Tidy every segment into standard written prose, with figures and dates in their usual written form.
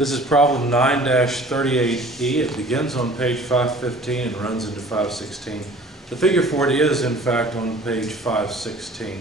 This is problem 9-38E. It begins on page 515 and runs into 516. The figure for it is, in fact, on page 516.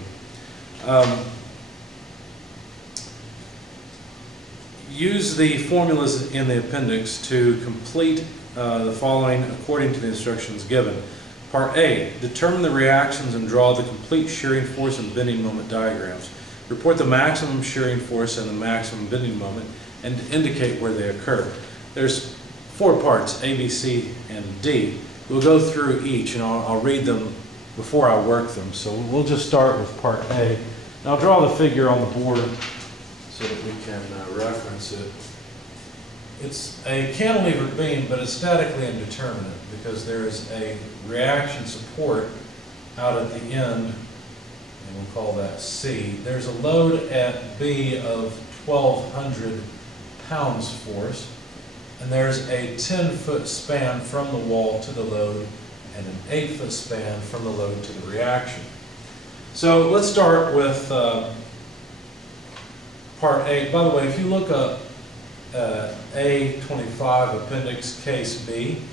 Use the formulas in the appendix to complete the following according to the instructions given. Part A, determine the reactions and draw the complete shearing force and bending moment diagrams. Report the maximum shearing force and the maximum bending moment and indicate where they occur. There's 4 parts, A, B, C, and D. We'll go through each and I'll read them before I work them. So we'll just start with part A. And I'll draw the figure on the board so that we can reference it. It's a cantilever beam, but it's statically indeterminate because there is a reaction support out at the end, and we'll call that C. There's a load at B of 1,200 pounds force, and there's a 10-foot span from the wall to the load and an 8-foot span from the load to the reaction. So let's start with part A. By the way, if you look up A25 appendix case B,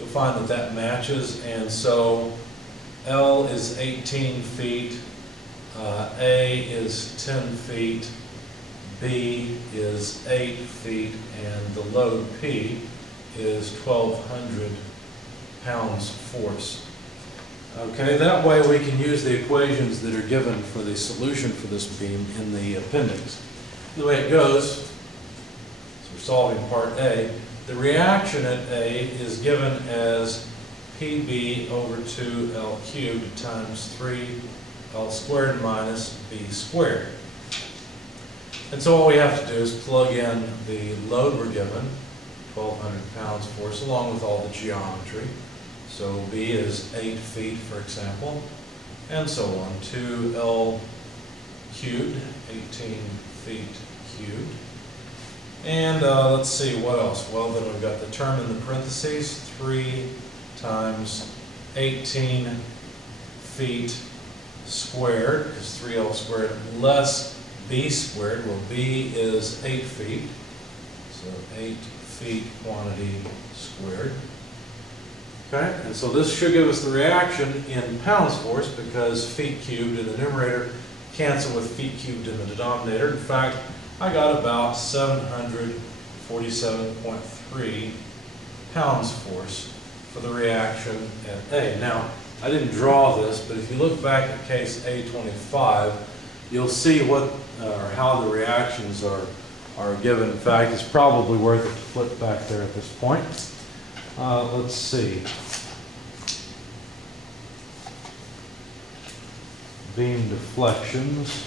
you'll find that that matches, and so L is 18 feet, A is 10 feet, B is 8 feet, and the load P is 1,200 pounds force. Okay, that way we can use the equations that are given for the solution for this beam in the appendix. The way it goes, so we're solving part A, the reaction at A is given as PB over 2L cubed times 3L squared minus B squared. And so all we have to do is plug in the load we're given, 1,200 pounds force, along with all the geometry. So B is 8 feet, for example, and so on. 2L cubed, 18 feet cubed. And let's see, what else? Well, then we've got the term in the parentheses, 3 times 18 feet squared, is 3L squared, less B squared. Well, B is 8 feet, so 8 feet quantity squared. Okay, and so this should give us the reaction in pounds force because feet cubed in the numerator cancel with feet cubed in the denominator. In fact, I got about 747.3 pounds force for the reaction at A. Now, I didn't draw this, but if you look back at case A25, you'll see what or how the reactions are given. In fact, it's probably worth it to flip back there at this point. Let's see. Beam deflections.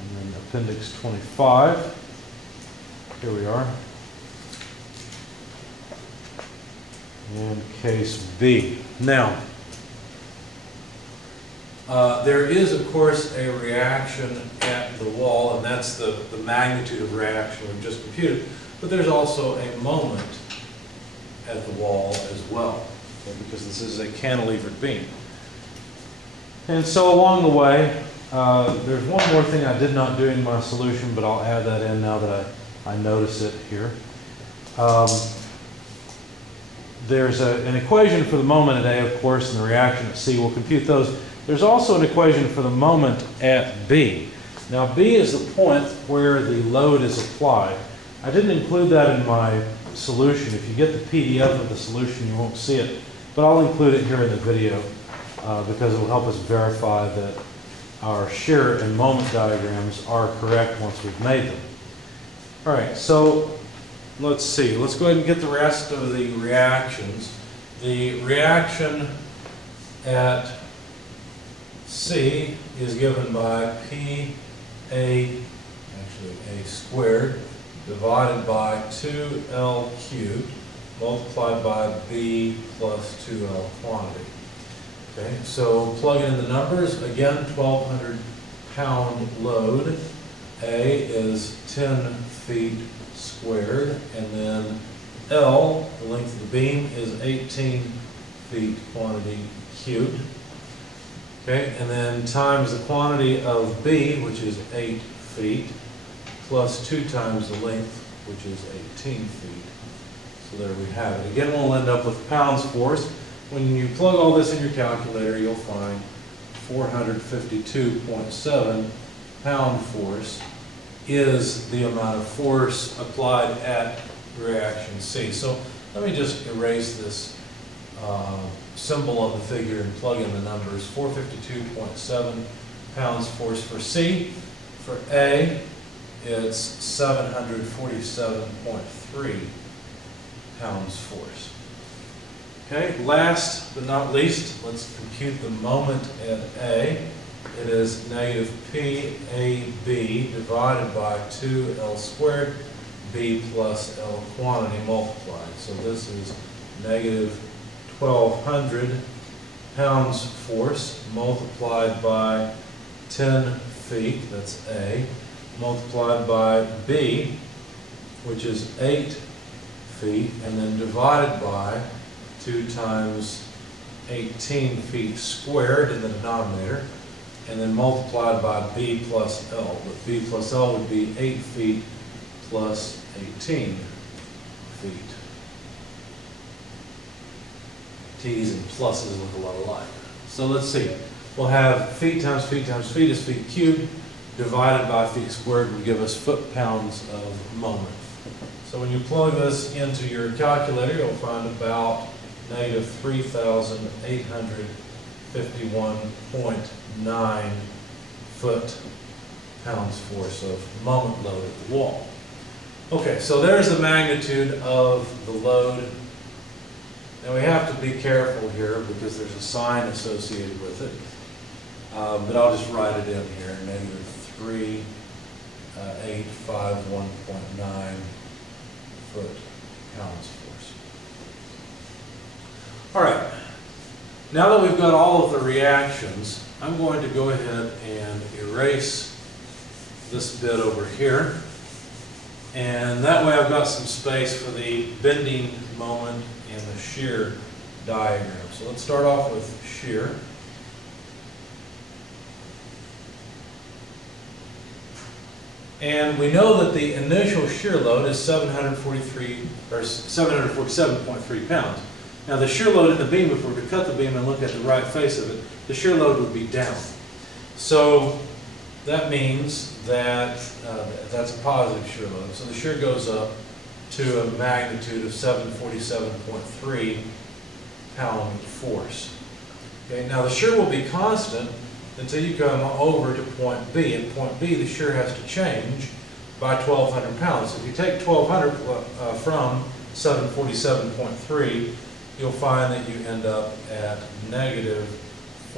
And then appendix 25. Here we are. And case B. Now, there is, of course, a reaction at the wall, and that's the magnitude of reaction we've just computed. But there's also a moment at the wall as well, okay, because this is a cantilevered beam. And so along the way, there's one more thing I did not do in my solution, but I'll add that in now that I notice it here. There's an equation for the moment at A, of course, and the reaction at C. We'll compute those. There's also an equation for the moment at B. Now, B is the point where the load is applied. I didn't include that in my solution. If you get the PDF of the solution, you won't see it. But I'll include it here in the video because it will help us verify that our shear and moment diagrams are correct once we've made them. All right, so let's see. Let's go ahead and get the rest of the reactions. The reaction at C is given by A squared divided by 2L cubed multiplied by B plus 2L quantity. Okay, so plug in the numbers. Again, 1,200 pound load. A is 10 feet squared, and then L, the length of the beam, is 18 feet quantity cubed. Okay, and then times the quantity of B, which is 8 feet, plus 2 times the length, which is 18 feet. So there we have it. Again, we'll end up with pounds force. When you plug all this in your calculator, you'll find 452.7 pound force is the amount of force applied at reaction C. So let me just erase this symbol of the figure and plug in the numbers. 452.7 pounds force for C. For A, it's 747.3 pounds force. Okay, last but not least, let's compute the moment at A. It is negative PAB divided by 2L squared, B plus L quantity multiplied. So this is negative 1,200 pounds force multiplied by 10 feet, that's A, multiplied by B, which is 8 feet, and then divided by 2 times 18 feet squared in the denominator, and then multiplied by B plus L. But B plus L would be 8 feet plus 18 feet. T's and pluses look a lot alike. So let's see. We'll have feet times feet times feet is feet cubed, divided by feet squared will give us foot-pounds of moment. So when you plug this into your calculator, you'll find about negative 3,851.9 foot-pounds force of moment load at the wall. Okay, so there's the magnitude of the load. Now we have to be careful here because there's a sign associated with it. But I'll just write it in here, negative 3,851.9 foot-pounds force. All right, now that we've got all of the reactions, I'm going to go ahead and erase this bit over here. And that way I've got some space for the bending moment and the shear diagram. So let's start off with shear. And we know that the initial shear load is 747.3 pounds. Now the shear load in the beam, if we were to cut the beam and look at the right face of it, the shear load would be down. So that means that that's a positive shear load. So the shear goes up to a magnitude of 747.3 pound force. Okay, now the shear will be constant until you come over to point B. At point B, the shear has to change by 1,200 pounds. If you take 1,200 from 747.3, you'll find that you end up at negative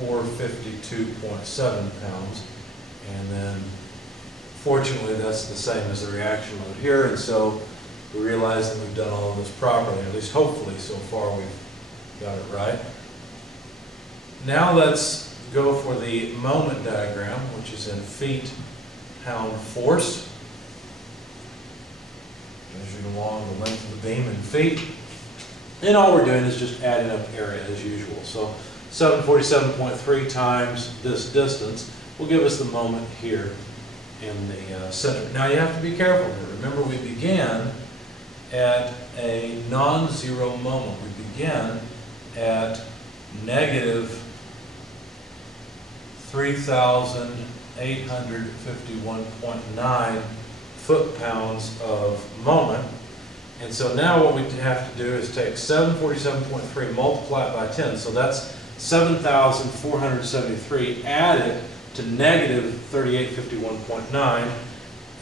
452.7 pounds. And then, fortunately, that's the same as the reaction load here, and so we realize that we've done all of this properly, at least hopefully so far we've got it right. Now let's go for the moment diagram, which is in feet-pound force. Measuring along the length of the beam in feet. And all we're doing is just adding up area as usual. So 747.3 times this distance will give us the moment here in the center. Now you have to be careful here. Remember, we began at a non-zero moment. We began at negative 3,851.9 foot-pounds of moment. And so now what we have to do is take 747.3, multiply it by 10. So that's 7,473, add it to negative 3,851.9,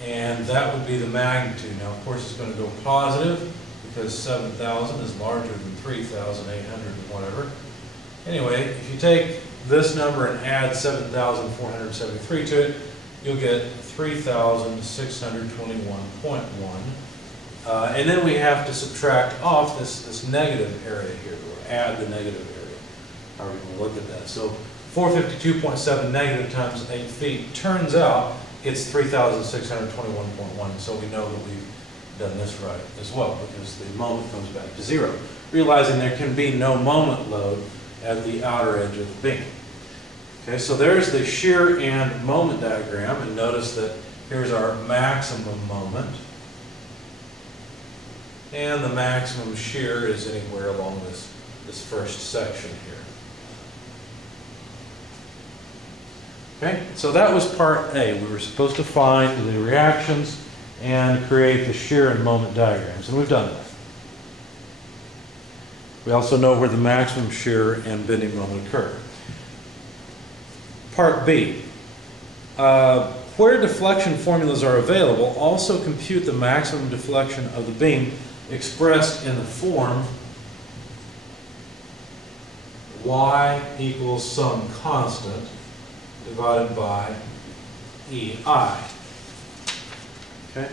and that would be the magnitude. Now, of course, it's going to go positive because 7,000 is larger than 3,800 and whatever. Anyway, if you take this number and add 7,473 to it, you'll get 3,621.1. And then we have to subtract off this negative area here, or add the negative area, however you want to look at that. So 452.7 negative times 8 feet, turns out it's 3,621.1, so we know that we've done this right as well, because the moment comes back to zero, realizing there can be no moment load at the outer edge of the beam. Okay, so there's the shear and moment diagram, and notice that Here's our maximum moment. And the maximum shear is anywhere along this first section here. Okay, so that was part A. We were supposed to find the reactions and create the shear and moment diagrams, and we've done that. We also know where the maximum shear and bending moment occur. Part B. Where deflection formulas are available, also compute the maximum deflection of the beam expressed in the form y equals some constant divided by EI. Okay?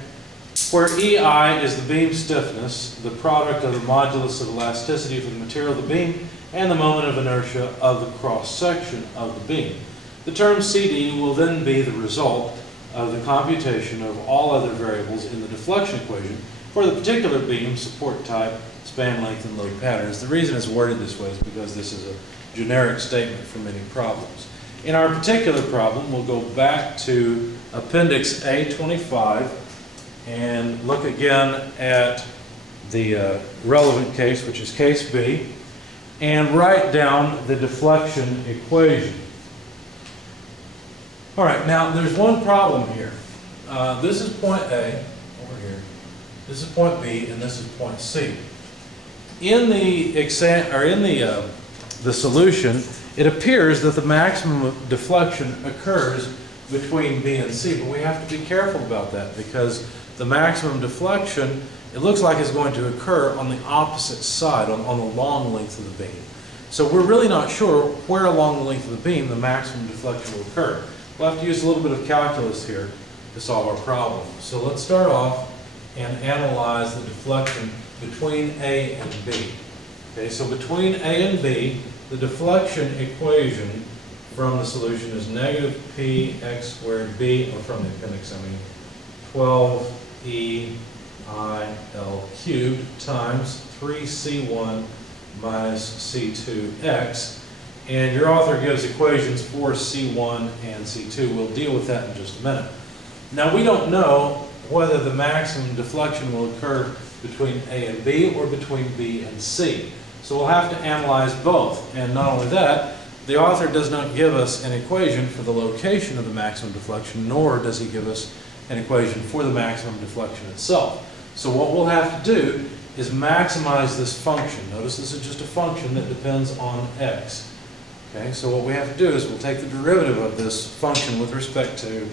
Where EI is the beam stiffness, the product of the modulus of elasticity for the material of the beam, and the moment of inertia of the cross-section of the beam. The term CD will then be the result of the computation of all other variables in the deflection equation for the particular beam, support type, span length, and load patterns. The reason it's worded this way is because this is a generic statement for many problems. In our particular problem, we'll go back to Appendix A25 and look again at the relevant case, which is case B, and write down the deflection equation. All right, now there's one problem here. This is point A over here. This is point B, and this is point C. In the solution, it appears that the maximum deflection occurs between B and C, but we have to be careful about that because the maximum deflection, it looks like it's going to occur on the opposite side, on the long length of the beam. So we're really not sure where along the length of the beam the maximum deflection will occur. We'll have to use a little bit of calculus here to solve our problem. So let's start off and analyze the deflection between A and B. Okay, so between A and B, the deflection equation from the solution is negative px squared b, or from the appendix, I mean, 12EIL cubed times 3C1 minus C2x. And your author gives equations for C1 and C2. We'll deal with that in just a minute. Now, we don't know whether the maximum deflection will occur between A and B or between B and C. So we'll have to analyze both. And not only that, the author does not give us an equation for the location of the maximum deflection, nor does he give us an equation for the maximum deflection itself. So what we'll have to do is maximize this function. Notice this is just a function that depends on x. Okay, so what we have to do is we'll take the derivative of this function with respect to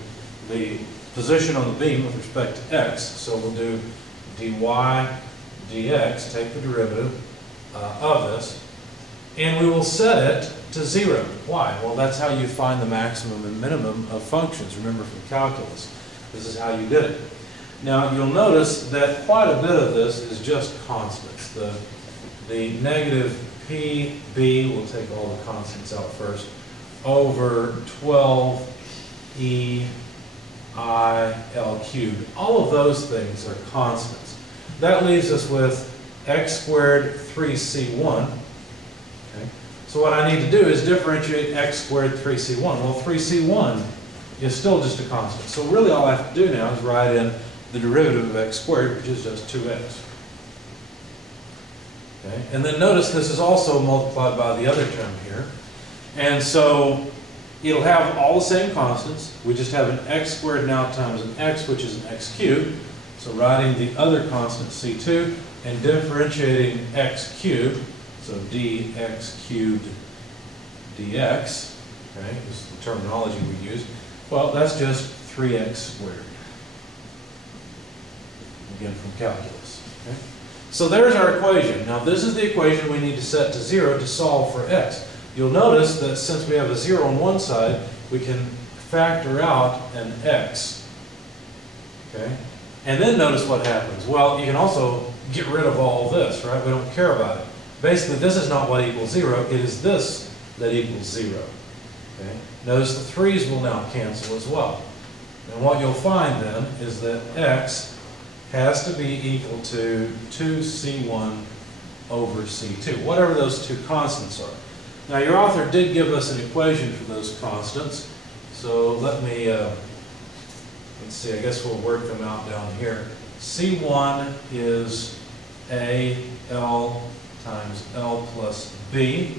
the position on the beam with respect to x. So we'll do dy dx, take the derivative of this, and we will set it to 0. Why? Well, that's how you find the maximum and minimum of functions. Remember from calculus, this is how you did it. Now, you'll notice that quite a bit of this is just constants. The negative pb, we'll take all the constants out first, over 12EIL cubed. All of those things are constants. That leaves us with x squared 3c1. Okay. So what I need to do is differentiate x squared 3c1. Well, 3c1 is still just a constant. So really all I have to do now is write in the derivative of x squared, which is just 2x. Okay. And then notice this is also multiplied by the other term here. And so it'll have all the same constants. We just have an x squared now times an x, which is an x cubed. So writing the other constant, c2, and differentiating x cubed, so dx cubed dx, okay, this is the terminology we use. Well, that's just 3x squared. Again, from calculus. Okay? So there's our equation. Now, this is the equation we need to set to 0 to solve for x. You'll notice that since we have a 0 on one side, we can factor out an x. Okay? And then notice what happens. Well, you can also get rid of all this, right? We don't care about it. Basically, this is not what equals 0. It is this that equals 0. Okay? Notice the 3's will now cancel as well. And what you'll find then is that x has to be equal to 2c1 over c2, whatever those two constants are. Now, your author did give us an equation for those constants. So let me let's see, I guess we'll work them out down here. C1 is AL times L plus B.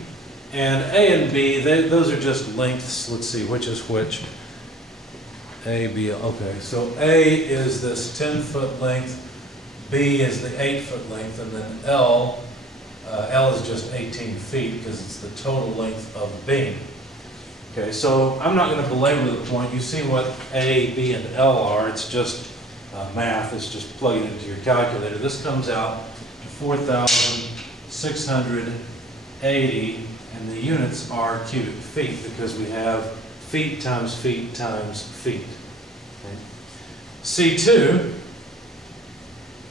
And A and B, those are just lengths. Let's see, which is which. A, B, okay. So A is this 10-foot length, B is the 8-foot length, and then L is just 18 feet because it's the total length of the beam. Okay, so I'm not going to belabor the point. You see what A, B, and L are. It's just math. It's just plug it into your calculator. This comes out to 4,680, and the units are cubic feet because we have feet times feet times feet. Okay. C2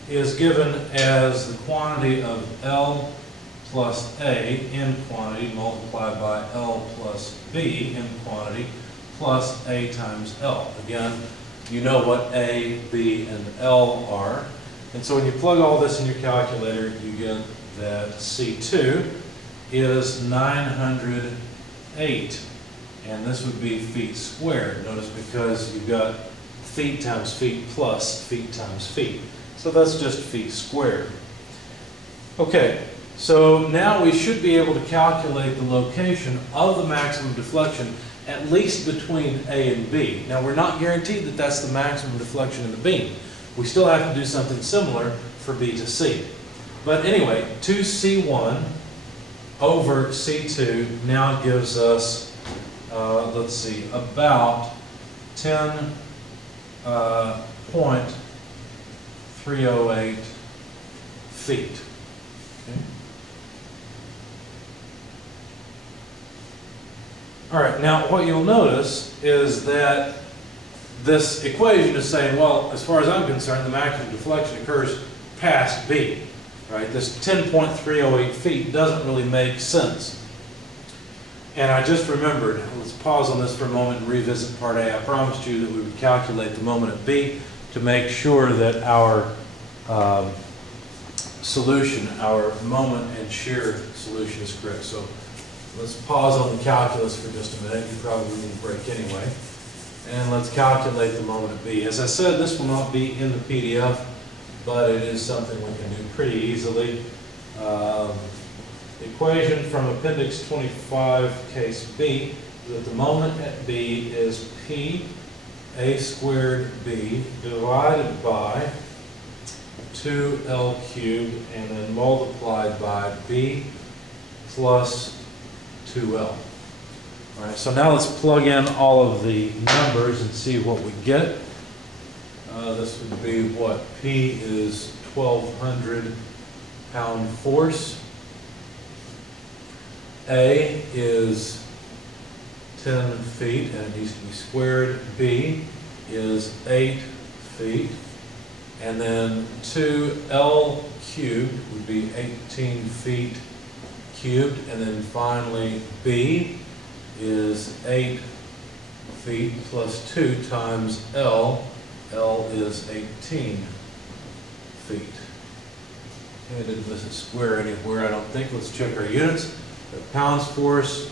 is given as the quantity of L plus A in quantity multiplied by L plus B in quantity plus A times L. Again, you know what A, B, and L are. And so when you plug all this in your calculator, you get that C2 is 908. And this would be feet squared. Notice because you've got feet times feet plus feet times feet. So that's just feet squared. Okay, so now we should be able to calculate the location of the maximum deflection at least between A and B. Now we're not guaranteed that that's the maximum deflection in the beam. We still have to do something similar for B to C. But anyway, 2C1 over C2 now gives us, let's see, about 10.308 feet. Okay. All right, now what you'll notice is that this equation is saying, well, as far as I'm concerned, the maximum deflection occurs past B. Right? This 10.308 feet doesn't really make sense. And I just remembered, let's pause on this for a moment and revisit part A. I promised you that we would calculate the moment at B to make sure that our solution, our moment and shear solution is correct. So let's pause on the calculus for just a minute. You probably need a break anyway. And let's calculate the moment at B. As I said, this will not be in the PDF, but it is something we can do pretty easily. The equation from Appendix 25, Case B, that the moment at B is P A squared B divided by 2L cubed and then multiplied by B plus 2L. All right, so now let's plug in all of the numbers and see what we get. This would be what? P is 1,200 pound force. A is 10 feet and it needs to be squared. B is 8 feet. And then 2L cubed would be 18 feet cubed. And then finally B is 8 feet plus 2 times L. L is 18 feet. Okay, I didn't miss a square anywhere, I don't think. Let's check our units. Pounds force,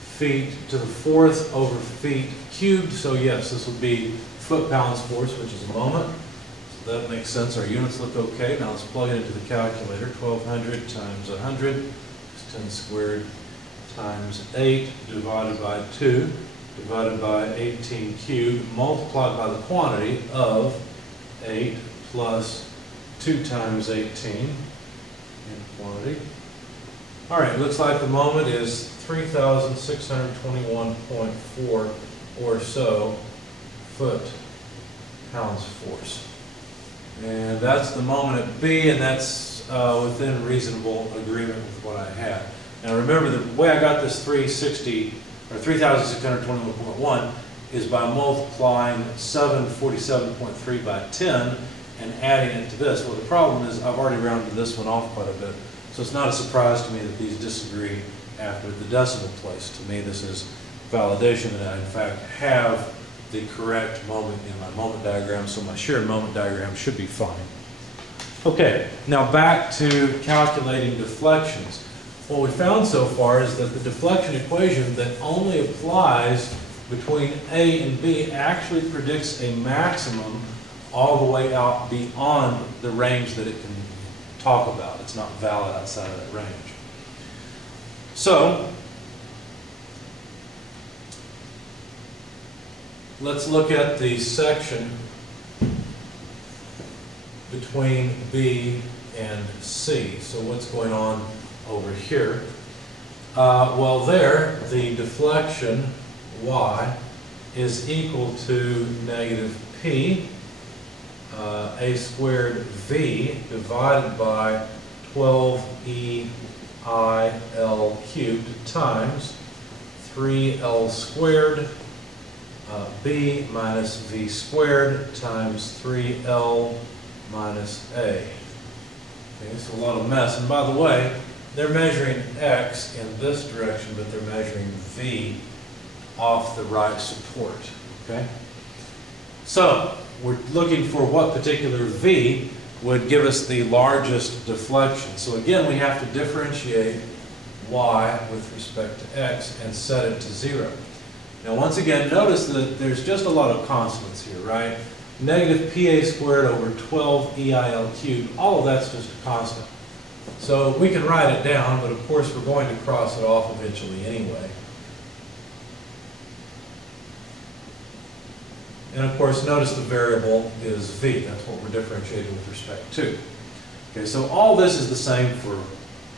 feet to the fourth over feet cubed. So yes, this would be foot-pounds force, which is a moment. So that makes sense. Our units look okay. Now let's plug it into the calculator. 1,200 times 100 is 10 squared times 8 divided by 2 divided by 18 cubed multiplied by the quantity of 8 plus 2 times 18 in quantity. All right, looks like the moment is 3,621.4 or so foot-pounds force. And that's the moment at B, and that's within reasonable agreement with what I had. Now remember, the way I got this 3,621.1 is by multiplying 747.3 by 10 and adding it to this. Well, the problem is I've already rounded this one off quite a bit. So it's not a surprise to me that these disagree after the decimal place. To me, this is validation that I, in fact, have the correct moment in my moment diagram, so my shear moment diagram should be fine. Okay, now back to calculating deflections. What we found so far is that the deflection equation that only applies between A and B actually predicts a maximum all the way out beyond the range that it can talk about. It's not valid outside of that range. So, let's look at the section between B and C. So what's going on over here? Well, there, the deflection y is equal to negative p a squared v divided by 12 I L cubed times 3L squared b minus v squared times 3L minus a. Okay, so a lot of mess. And by the way, they're measuring x in this direction, but they're measuring v off the right support. Okay? So, we're looking for what particular v would give us the largest deflection. So again, we have to differentiate y with respect to x and set it to 0. Now once again, notice that there's just a lot of constants here, right? Negative pa squared over 12 EIL cubed, all of that's just a constant. So we can write it down, but of course we're going to cross it off eventually anyway. And of course, notice the variable is v. That's what we're differentiating with respect to. Okay, so all this is the same for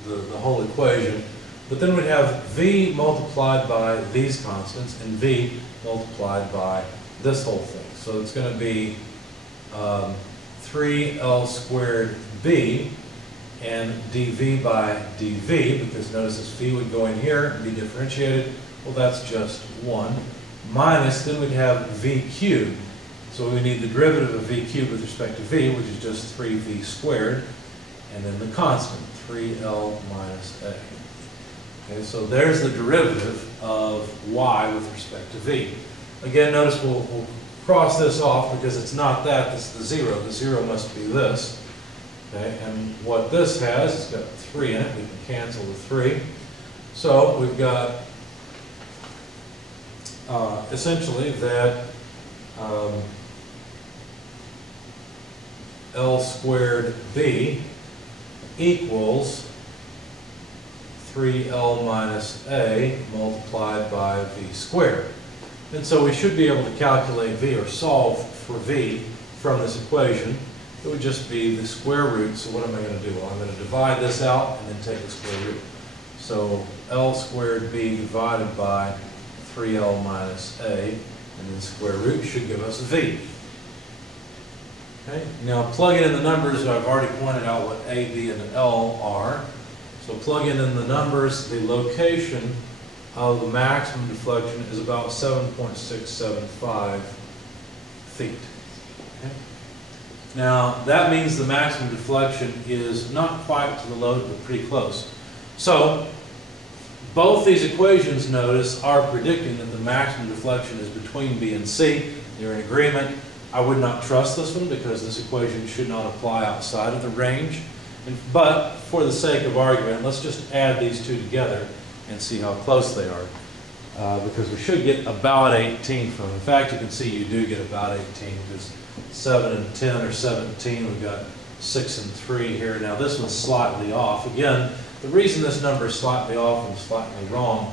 the whole equation, but then we'd have v multiplied by these constants and v multiplied by this whole thing. So it's going to be 3L squared b and dv by dv, because notice this v would go in here and be differentiated. Well, that's just 1. Minus, then we'd have v cubed. So we need the derivative of v cubed with respect to v, which is just 3v squared, and then the constant, 3L minus a. Okay, so there's the derivative of y with respect to v. Again, notice we'll cross this off because it's not that, it's the 0. The 0 must be this. Okay, and what this has, it's got 3 in it. We can cancel the 3. So we've got essentially that L squared b equals 3L minus a multiplied by v squared. And so we should be able to calculate v, or solve for v, from this equation. It would just be the square root. So what am I going to do? Well, I'm going to divide this out and then take the square root. So L squared b divided by 3L minus a, and then square root should give us v. Okay, now plugging in the numbers, I've already pointed out what a, b, and l are. So plugging in the numbers, the location of the maximum deflection is about 7.675 feet. Okay? Now that means the maximum deflection is not quite to the load, but pretty close. So both these equations, notice, are predicting that the maximum deflection is between B and C. They're in agreement. I would not trust this one because this equation should not apply outside of the range. But for the sake of argument, let's just add these two together and see how close they are. Because we should get about 18 from them. In fact, you can see you do get about 18 because 7 and 10 are 17. We've got 6 and 3 here. Now this one's slightly off. Again, the reason this number is slightly off and slightly wrong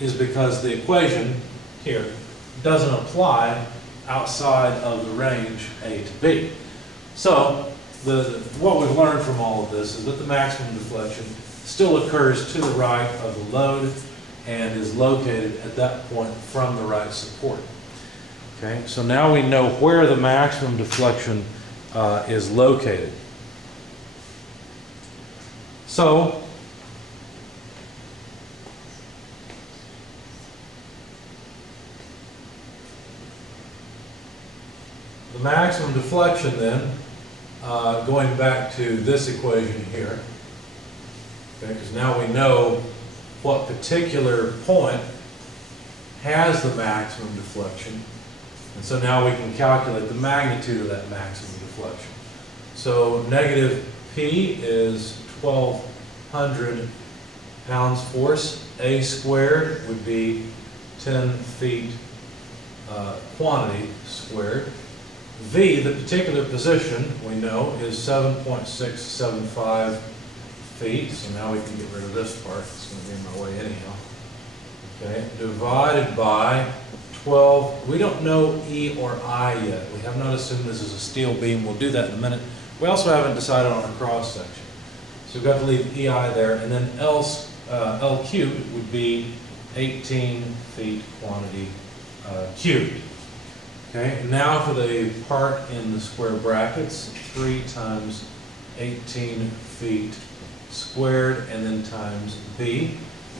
is because the equation here doesn't apply outside of the range A to B. So what we've learned from all of this is that the maximum deflection still occurs to the right of the load and is located at that point from the right support. Okay, so now we know where the maximum deflection is located. So the maximum deflection then, going back to this equation here, okay, because now we know what particular point has the maximum deflection, and so now we can calculate the magnitude of that maximum deflection. So negative P is 1,200 pounds force. A squared would be 10 feet quantity squared. V, the particular position, we know, is 7.675 feet. So now we can get rid of this part. It's going to be in my way anyhow. Okay, divided by 12. We don't know E or I yet. We have not assumed this is a steel beam. We'll do that in a minute. We also haven't decided on a cross section. So we've got to leave EI there. And then L cubed would be 18 feet quantity cubed. Okay, and now for the part in the square brackets, 3 times 18 feet squared, and then times B,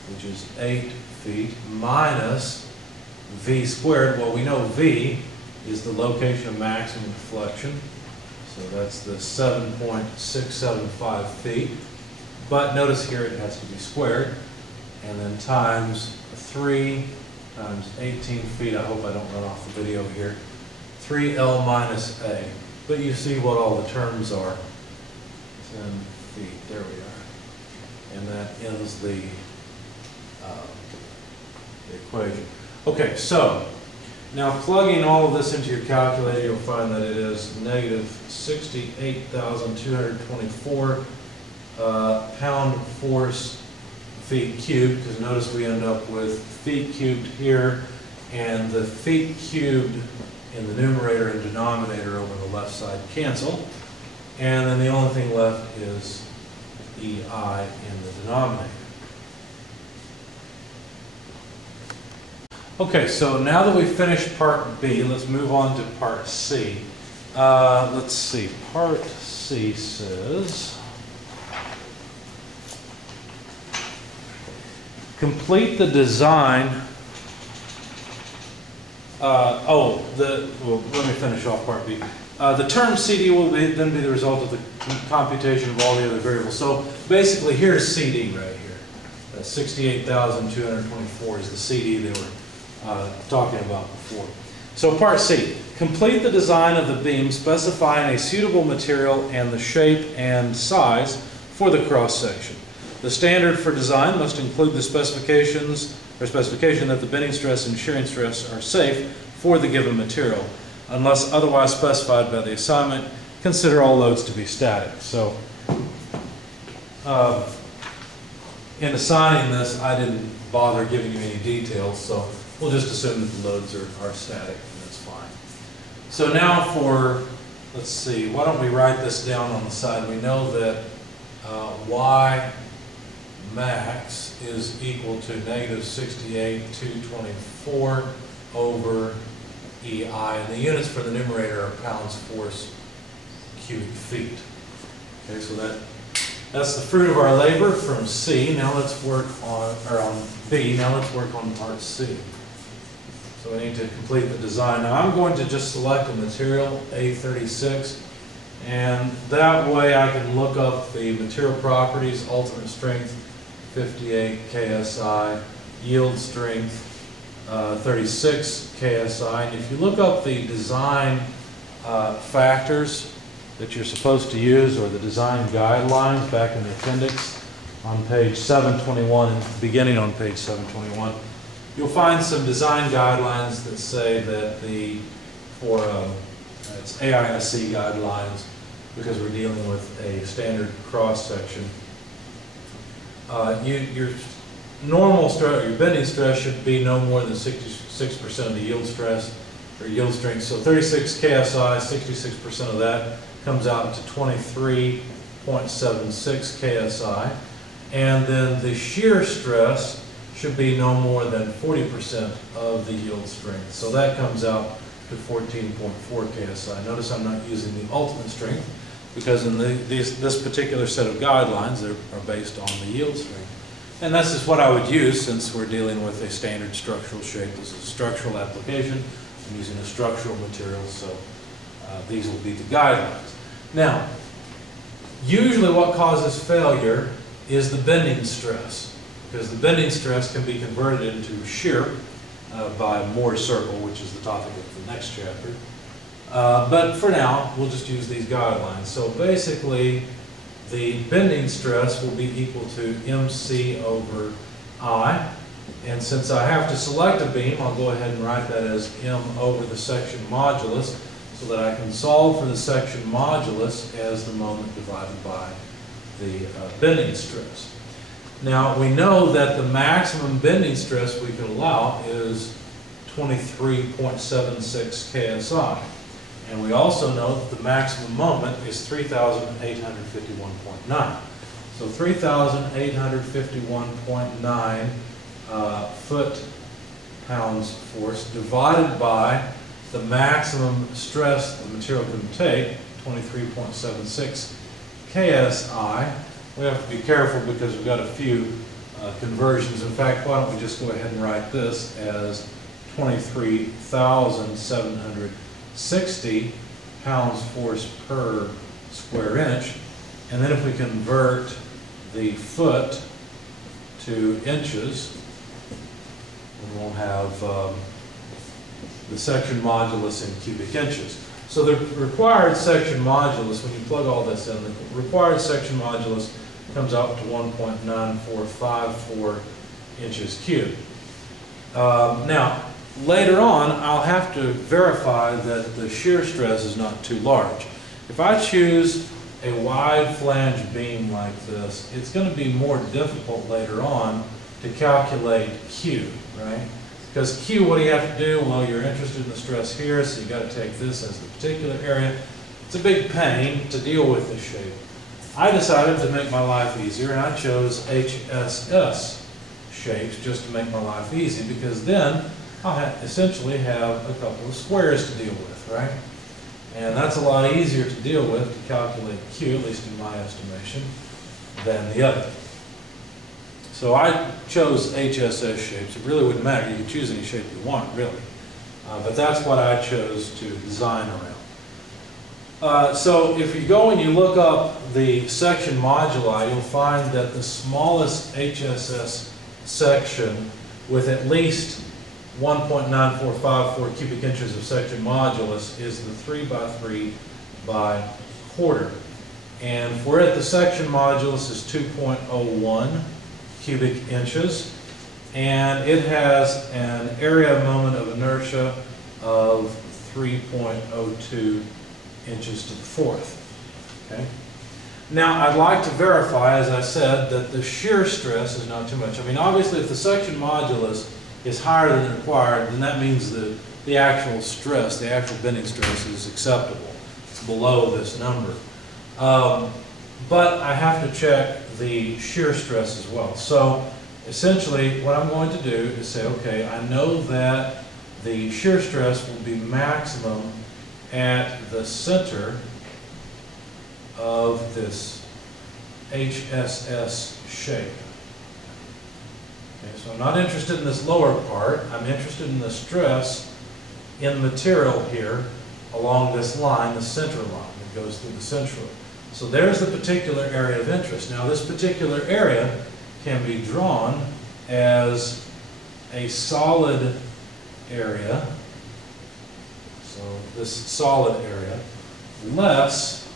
which is 8 feet, minus V squared. Well, we know V is the location of maximum deflection, so that's the 7.675 feet. But notice here it has to be squared, and then times 3 times 18 feet. I hope I don't run off the video here. 3L minus A. But you see what all the terms are. 10 feet. There we are. And that ends the equation. Okay, so now plugging all of this into your calculator, you'll find that it is negative 68,224 pound force feet cubed, because notice we end up with feet cubed here, and the feet cubed in the numerator and denominator over the left side cancel, and then the only thing left is EI in the denominator. Okay, so now that we've finished part B, let's move on to part C. Let's see, part C says, complete the design. Well, let me finish off part B. The term CD will then be the result of the computation of all the other variables. So basically, here's CD right here. 68,224 is the CD they were talking about before. So part C, complete the design of the beam specifying a suitable material and the shape and size for the cross section. The standard for design must include the specification that the bending stress and shearing stress are safe for the given material. Unless otherwise specified by the assignment, consider all loads to be static. So in assigning this, I didn't bother giving you any details, so we'll just assume that the loads are static, and that's fine. So now for, let's see, why don't we write this down on the side? We know that Y max is equal to negative 68,224 over EI, and the units for the numerator are pounds force cubic feet. Okay, so that's the fruit of our labor from C. Now let's work on B. Now let's work on part C. So we need to complete the design. Now I'm going to just select a material, A36, and that way I can look up the material properties, ultimate strength, 58 KSI, yield strength, 36 KSI. And if you look up the design factors that you're supposed to use, or the design guidelines back in the appendix on page 721, beginning on page 721, you'll find some design guidelines that say that it's AISC guidelines, because we're dealing with a standard cross section. Your normal stress, your bending stress, should be no more than 66% of the yield stress or yield strength. So 36 KSI, 66% of that comes out to 23.76 KSI. And then the shear stress should be no more than 40% of the yield strength. So that comes out to 14.4 KSI. Notice I'm not using the ultimate strength, because in this particular set of guidelines, they are based on the yield strength. And this is what I would use, since we're dealing with a standard structural shape. This is a structural application. I'm using a structural material, so these will be the guidelines. Now, usually what causes failure is the bending stress, because the bending stress can be converted into shear by Moore's circle, which is the topic of the next chapter. But for now, we'll just use these guidelines. So basically, the bending stress will be equal to MC over I, And since I have to select a beam, I'll go ahead and write that as m over the section modulus, so that I can solve for the section modulus as the moment divided by the bending stress. Now, we know that the maximum bending stress we can allow is 23.76 KSI. And we also know that the maximum moment is 3,851.9. So 3,851.9 foot-pounds force divided by the maximum stress the material can take, 23.76 KSI. We have to be careful because we've got a few conversions. In fact, why don't we just go ahead and write this as 23,760 pounds force per square inch. And then if we convert the foot to inches, we'll have the section modulus in cubic inches. So the required section modulus, when you plug all this in, the required section modulus comes out to 1.9454 inches cubed. Now, later on, I'll have to verify that the shear stress is not too large. If I choose a wide flange beam like this, it's going to be more difficult later on to calculate Q, right? Because Q, what do you have to do? Well, you're interested in the stress here, so you've got to take this as the particular area. It's a big pain to deal with this shape. I decided to make my life easier, and I chose HSS shapes just to make my life easy, because then I'll essentially have a couple of squares to deal with, right? And that's a lot easier to deal with to calculate Q, at least in my estimation, than the other. So I chose HSS shapes. It really wouldn't matter. You can choose any shape you want, really. But that's what I chose to design around. So if you go and you look up the section moduli, you'll find that the smallest HSS section with at least 1.9454 cubic inches of section modulus is the 3 by 3 by quarter. And for it, the section modulus is 2.01 cubic inches, and it has an area moment of inertia of 3.02 inches to the fourth. Okay? Now, I'd like to verify, as I said, that the shear stress is not too much. I mean, obviously, if the section modulus is higher than required, then that means that the actual stress, the actual bending stress, is acceptable. It's below this number. But I have to check the shear stress as well. So essentially what I'm going to do is say, okay, I know that the shear stress will be maximum at the center of this HSS shape. Okay, so I'm not interested in this lower part. I'm interested in the stress in the material here along this line, the center line that goes through the centroid. So there's the particular area of interest. Now this particular area can be drawn as a solid area, so this solid area, less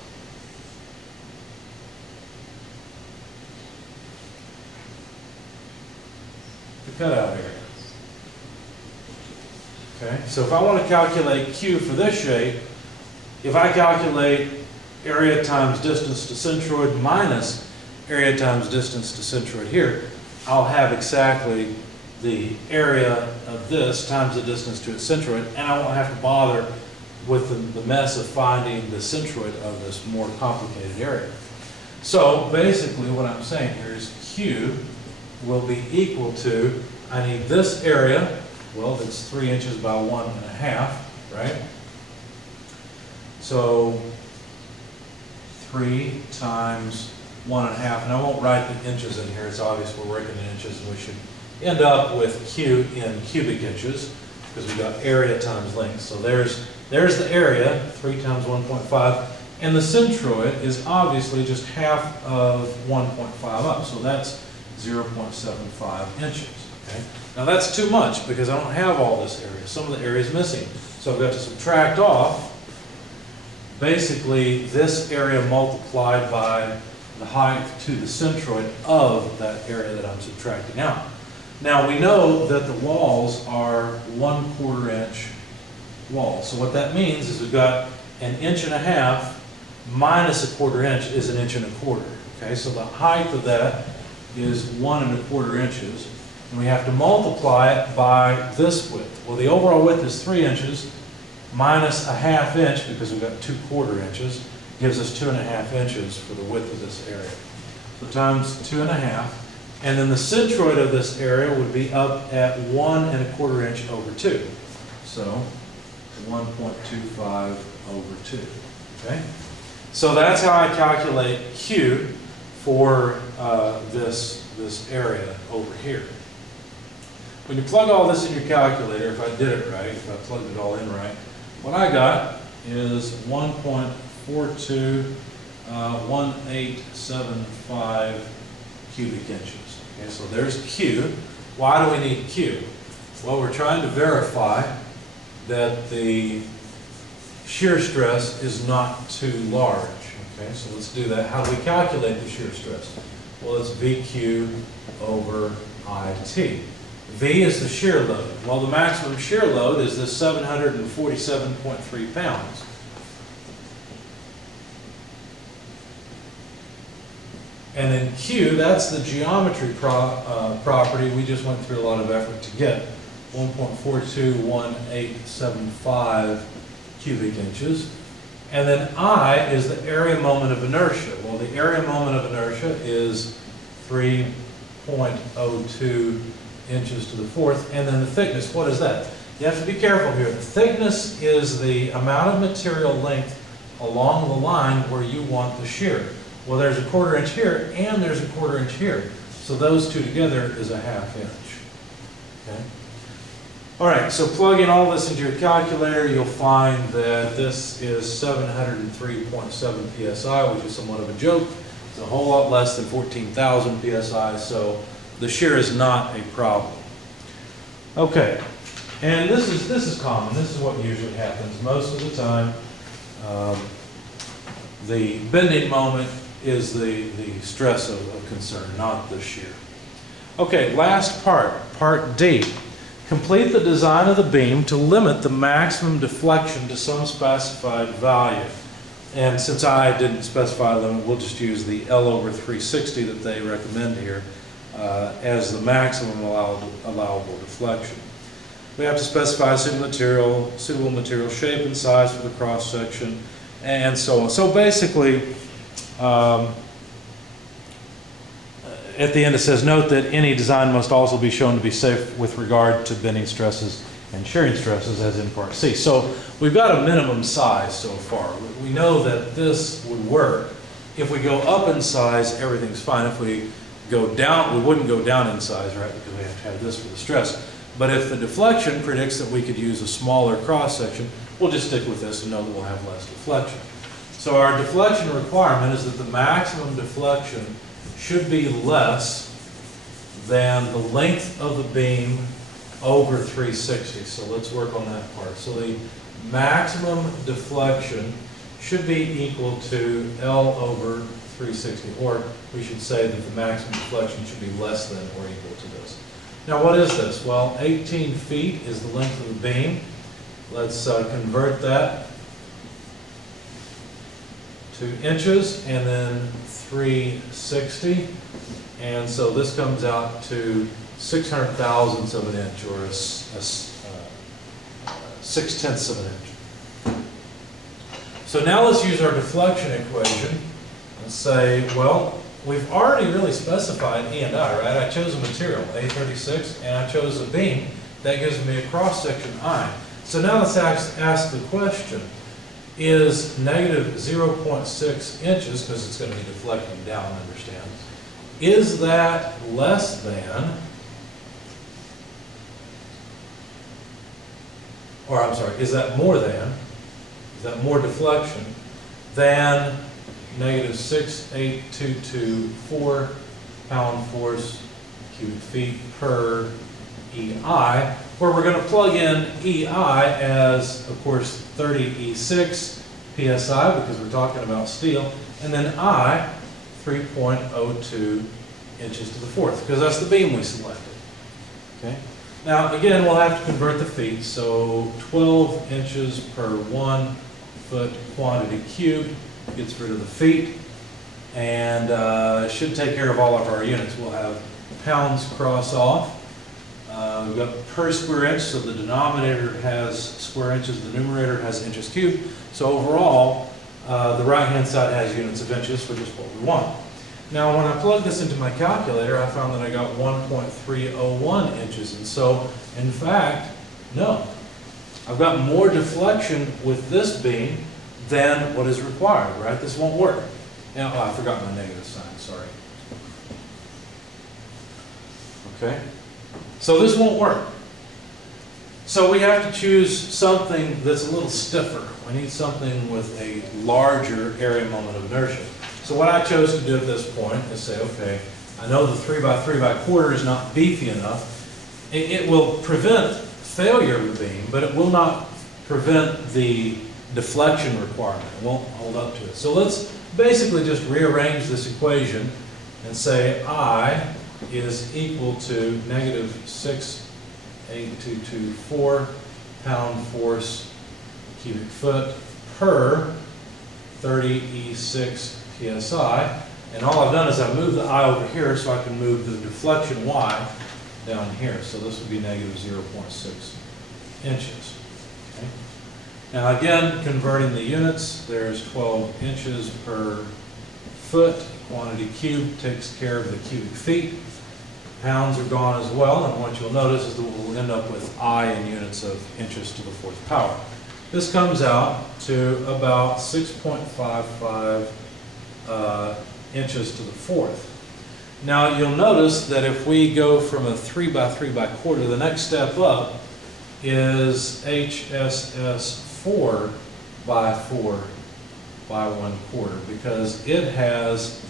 the cutout area. Okay, so if I want to calculate Q for this shape, if I calculate area times distance to centroid minus area times distance to centroid here, I'll have exactly the area of this times the distance to its centroid, and I won't have to bother with the mess of finding the centroid of this more complicated area. So basically what I'm saying here is Q will be equal to, I need this area, well, that's 3 inches by 1.5, right? So 3 times 1.5, and I won't write the inches in here. It's obvious we're working in inches, and we should end up with Q in cubic inches because we've got area times length. So there's the area, 3 times 1.5, and the centroid is obviously just half of 1.5 up, so that's 0.75 inches. Okay? Now that's too much because I don't have all this area. Some of the area is missing, so I've got to subtract off basically this area multiplied by the height to the centroid of that area that I'm subtracting out. Now we know that the walls are 1/4 inch walls. So what that means is we've got 1.5 inches minus 1/4 inch is 1 1/4 inches. Okay, so the height of that is 1 1/4 inches. And we have to multiply it by this width. Well, the overall width is 3 inches minus 1/2 inch, because we've got 2/4 inches, gives us 2.5 inches for the width of this area. So times 2.5. And then the centroid of this area would be up at 1 1/4 inch over 2. So 1.25 over 2. Okay? So that's how I calculate Q for this area over here. When you plug all this in your calculator, if I did it right, if I plugged it all in right, what I got is 1.421875 cubic inches. Okay, so there's Q. Why do we need Q? Well, we're trying to verify that the shear stress is not too large. Okay, so let's do that. How do we calculate the shear stress? Well, it's VQ over IT. V is the shear load. Well, the maximum shear load is this 747.3 pounds. And then Q, that's the geometry property we just went through a lot of effort to get. 1.421875 cubic inches. And then I is the area moment of inertia. Well, the area moment of inertia is 3.02 inches to the fourth. And then the thickness, what is that? You have to be careful here. The thickness is the amount of material length along the line where you want the shear. Well, there's 1/4 inch here, and there's 1/4 inch here. So those two together is 1/2 inch. Okay? All right, so plug in all this into your calculator, you'll find that this is 703.7 psi, which is somewhat of a joke. It's a whole lot less than 14,000 psi, so the shear is not a problem. Okay, and this is common. This is what usually happens most of the time. The bending moment is the stress of concern, not the shear. Okay, last part, part D. Complete the design of the beam to limit the maximum deflection to some specified value. And since I didn't specify a limit, we'll just use the L over 360 that they recommend here as the maximum allowable deflection. We have to specify suitable material shape and size for the cross section, and so on. So basically, at the end it says, note that any design must also be shown to be safe with regard to bending stresses and shearing stresses, as in part C. So we've got a minimum size so far. We know that this would work. If we go up in size, everything's fine. If we go down, we wouldn't go down in size, right, because we have to have this for the stress. But if the deflection predicts that we could use a smaller cross section, we'll just stick with this and know that we'll have less deflection. So our deflection requirement is that the maximum deflection should be less than the length of the beam over 360. So let's work on that part. So the maximum deflection should be equal to L over 360, or we should say that the maximum deflection should be less than or equal to this. Now what is this? Well, 18 feet is the length of the beam. Let's convert that to inches, and then 360, and so this comes out to 600 thousandths of an inch, or 6/10 of an inch. So now let's use our deflection equation and say, well, we've already really specified E and I, right? I chose a material, A36, and I chose a beam. That gives me a cross-section I. So now let's ask the question, is negative 0.6 inches, because it's going to be deflecting down, understand, is that less than, or I'm sorry, is that more deflection than negative 6.8224 pound-force cubic feet per EI, where we're going to plug in EI as, of course, 30E6 PSI, because we're talking about steel, and then I, 3.02 inches to the fourth, because that's the beam we selected. Okay. Now, again, we'll have to convert the feet, so 12 inches per 1 foot quantity cubed gets rid of the feet, and should take care of all of our units. We'll have pounds cross off. We've got per square inch, so the denominator has square inches, the numerator has inches cubed. So overall, the right-hand side has units of inches, which is what we want. Now, when I plugged this into my calculator, I found that I got 1.301 inches. And so, in fact, no. I've got more deflection with this beam than what is required, right? This won't work. Now, oh, I forgot my negative sign, sorry. Okay? So this won't work. So we have to choose something that's a little stiffer. We need something with a larger area moment of inertia. So what I chose to do at this point is say, okay, I know the 3 by 3 by quarter is not beefy enough. It will prevent failure of the beam, but it will not prevent the deflection requirement. It won't hold up to it. So let's basically just rearrange this equation and say I is equal to negative 6.8224 pound force cubic foot per 30 E6 psi. And all I've done is I've moved the I over here so I can move the deflection Y down here. So this would be negative 0.6 inches. Okay. Now again, converting the units, there's 12 inches per foot. Quantity cubed takes care of the cubic feet. Pounds are gone as well, and what you'll notice is that we'll end up with I in units of inches to the 4th power. This comes out to about 6.55 inches to the 4th. Now you'll notice that if we go from a 3 by 3 by quarter, the next step up is HSS 4 by 4 by 1/4, because it has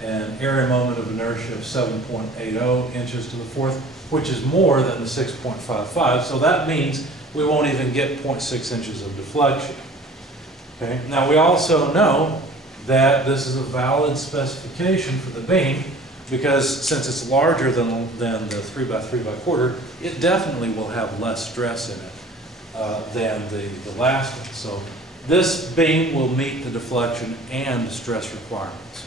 an area moment of inertia of 7.80 inches to the 4th, which is more than the 6.55. So that means we won't even get 0.6 inches of deflection. Okay. Now we also know that this is a valid specification for the beam, because since it's larger than the 3 by 3 by quarter, it definitely will have less stress in it than the last one. So this beam will meet the deflection and stress requirements.